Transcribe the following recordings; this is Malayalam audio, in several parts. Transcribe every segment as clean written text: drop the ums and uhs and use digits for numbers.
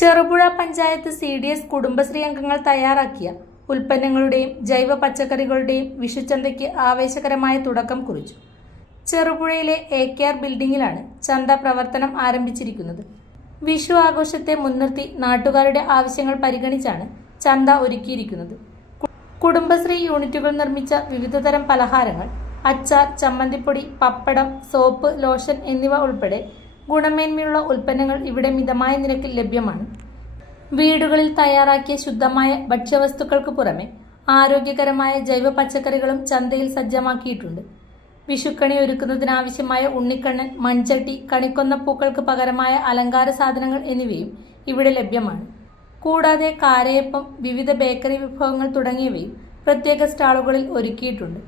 ചെറുപുഴ പഞ്ചായത്ത് CDS കുടുംബശ്രീ അംഗങ്ങൾ തയ്യാറാക്കിയ ഉൽപ്പന്നങ്ങളുടെയും ജൈവ പച്ചക്കറികളുടെയും വിഷുച്ചന്തയ്ക്ക് ആവേശകരമായ തുടക്കം കുറിച്ചു. ചെറുപുഴയിലെ AKR ബിൽഡിംഗിലാണ് ചന്ത പ്രവർത്തനം ആരംഭിച്ചിരിക്കുന്നത്. വിഷു ആഘോഷത്തെ മുൻനിർത്തി നാട്ടുകാരുടെ ആവശ്യങ്ങൾ പരിഗണിച്ചാണ് ചന്ത ഒരുക്കിയിരിക്കുന്നത്. കുടുംബശ്രീ യൂണിറ്റുകൾ നിർമ്മിച്ച വിവിധതരം പലഹാരങ്ങൾ, അച്ചാർ, ചമ്മന്തിപ്പൊടി, പപ്പടം, സോപ്പ്, ലോഷൻ എന്നിവ ഉൾപ്പെടെ ഗുണമേന്മയുള്ള ഉൽപ്പന്നങ്ങൾ ഇവിടെ മിതമായ നിരക്കിൽ ലഭ്യമാണ്. വീടുകളിൽ തയ്യാറാക്കിയ ശുദ്ധമായ ഭക്ഷ്യവസ്തുക്കൾക്ക് പുറമെ ആരോഗ്യകരമായ ജൈവ പച്ചക്കറികളും ചന്തയിൽ സജ്ജമാക്കിയിട്ടുണ്ട്. വിഷുക്കണി ഒരുക്കുന്നതിനാവശ്യമായ ഉണ്ണിക്കണ്ണൻ, മൺചട്ടി, കണിക്കൊന്നപ്പൂക്കൾക്ക് പകരമായ അലങ്കാര സാധനങ്ങൾ എന്നിവയും ഇവിടെ ലഭ്യമാണ്. കൂടാതെ കാരയപ്പം, വിവിധ ബേക്കറി വിഭവങ്ങൾ തുടങ്ങിയവയും പ്രത്യേക സ്റ്റാളുകളിൽ ഒരുക്കിയിട്ടുണ്ട്.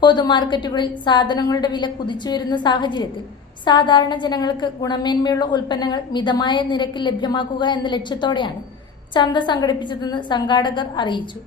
പൊതുമാർക്കറ്റുകളിൽ സാധനങ്ങളുടെ വില കുതിച്ചുയരുന്ന സാഹചര്യത്തിൽ സാധാരണ ജനങ്ങൾക്ക് ഗുണമേന്മയുള്ള ഉൽപ്പന്നങ്ങൾ മിതമായ നിരക്കിൽ ലഭ്യമാക്കുക എന്ന ലക്ഷ്യത്തോടെയാണ് ചന്ത സംഘടിപ്പിച്ചതെന്ന് സംഘാടകർ അറിയിച്ചു.